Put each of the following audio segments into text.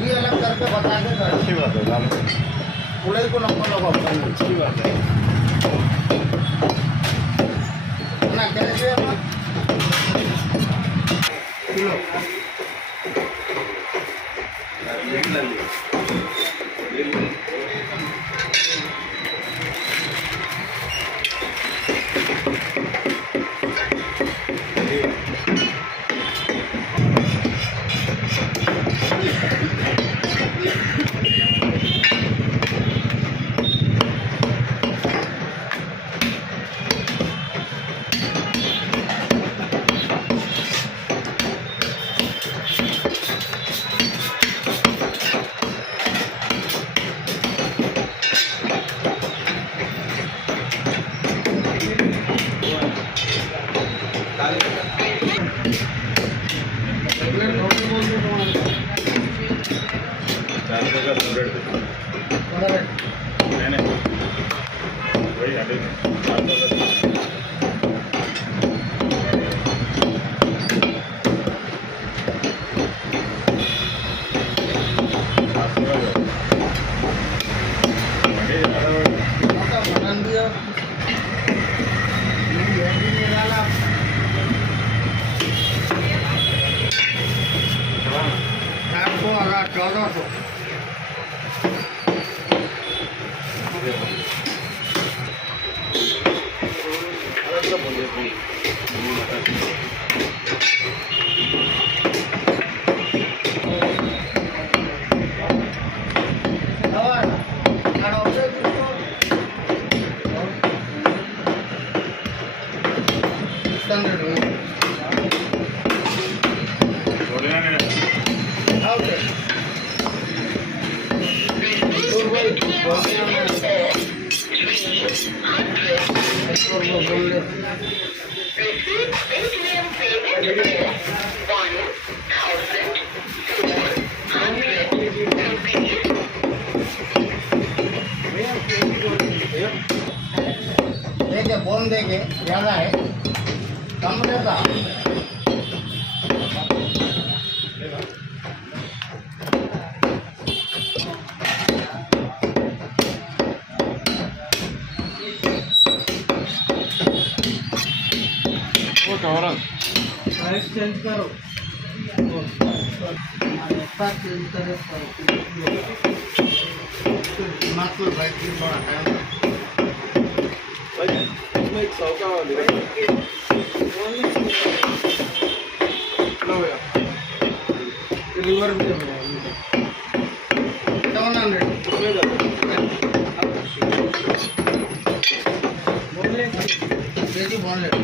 भी अलग करके बता दे। अच्छी बात है, पूरे को नंबर लगाओ। अच्छी बात है ना, कैसे किलो देखिए बोन देंगे ज़्यादा है, कम देता प्राइस चेंज करो, चेंज करे मात्र भाई थोड़ा टाइम इसमें एक 100 का रिवर में 700 बोनलेस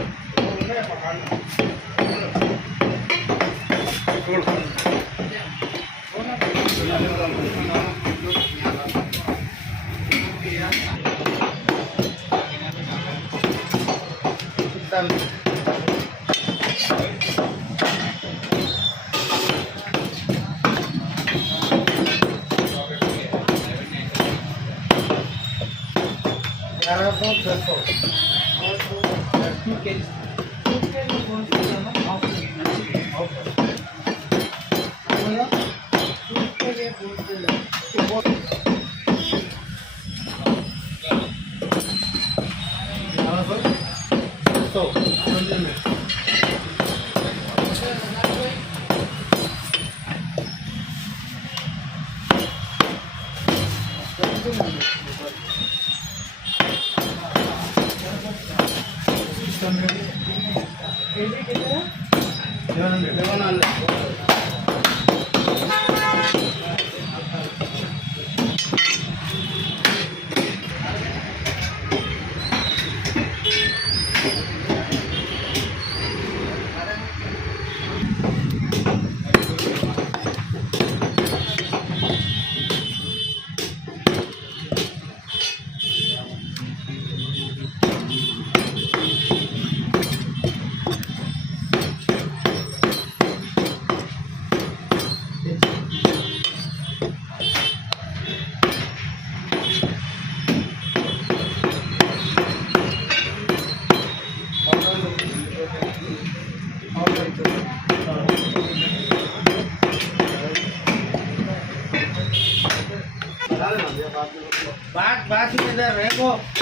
చిన్న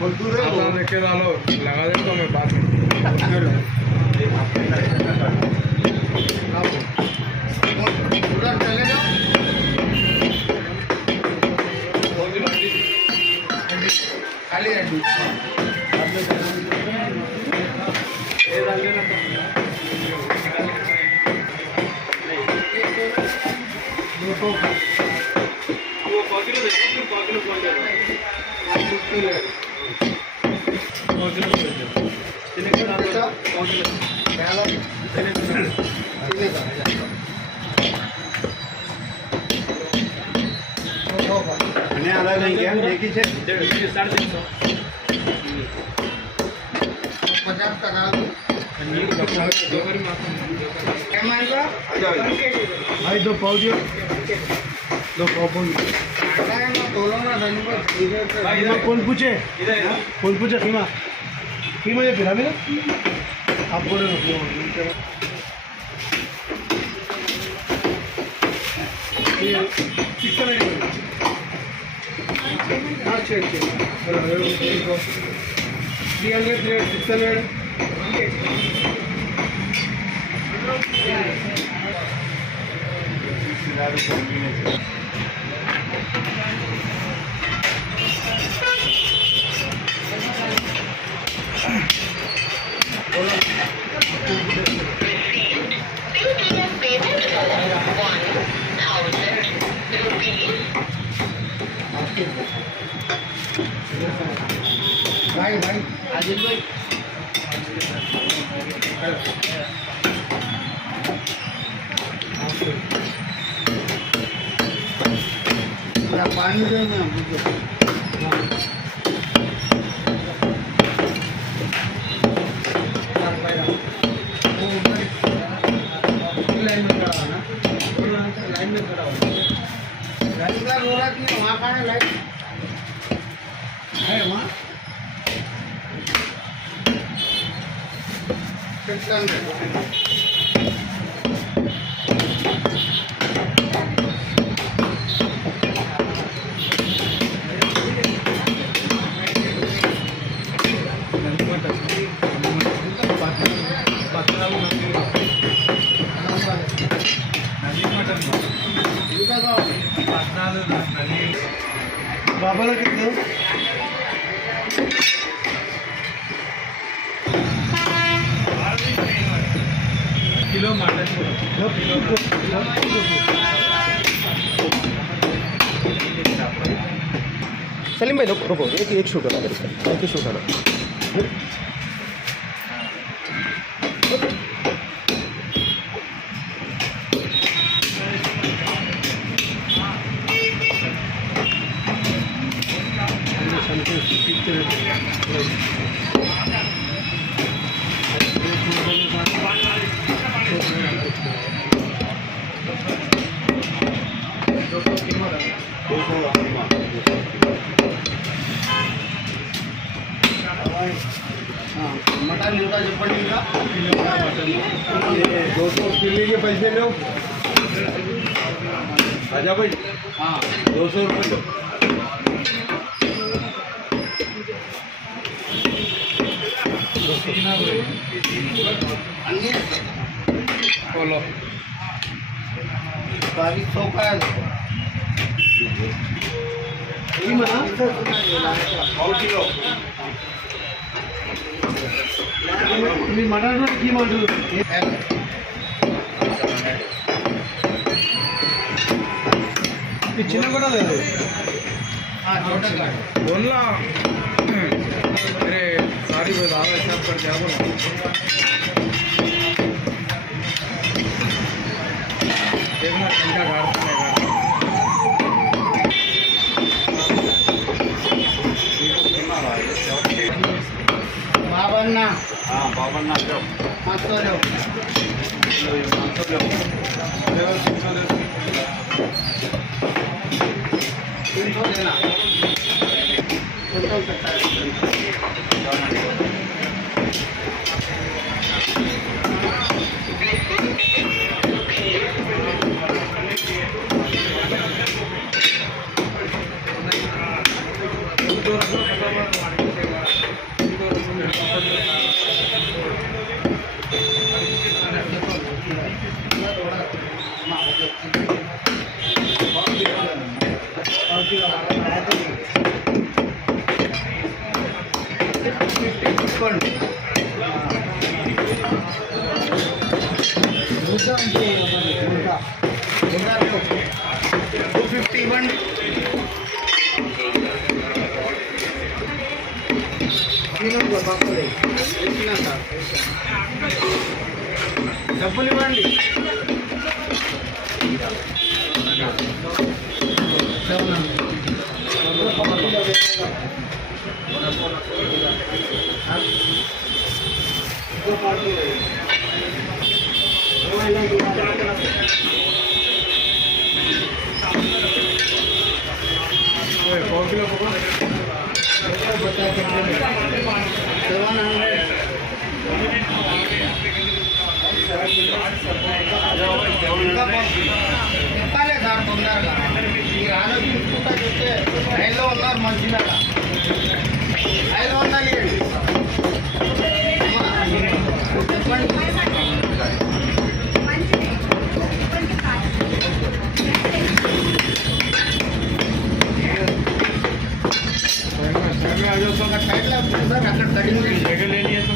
కొట్టు लगा देता मैं बात खाली आधा नहीं क्या देखी से 350 का नाम भाई 2 पाव दियो 2 पाव कौन पूछे खीमा खीमा ये फिरा मेरा आप बोले अच्छा 300 600 भाई भाई आजिल भाई पानी दे ना लाइन में खड़ा होना, लाइन में खड़ा होना। गाड़ी का रो रहा कि वहाँ का है लाइन है वहाँ बाबा कितने किलो मटन सलीम भाई रुको एक शूट होना एक ही शूट होना मटन मिलता चप्पटी का 200 किलो के पैसे लो आजा भाई। हाँ 200 रुपये लो। बोलो 2200 का है किलो तुम्ही मटन की मांडू చిన్న కూడా లేదు बोलना अरे सारी दावा हिसाब कर क्या बोला देखना ठंडा घाट बाबन्ना हाँ बाबन्ना लो 500 लो 500 लो 300 देना टोटल कितना డబ్బులు ఇవ్వండి చెప్పాలి సార్ తొందరగా మీరు ఆలోచన చూసుకుంటా చెప్తే రైల్లో ఉన్నారు మంచిగా రైల్లో ఉండాలి చెప్పండి साइड ला सर अక్కడ कटिंग ले लिए तो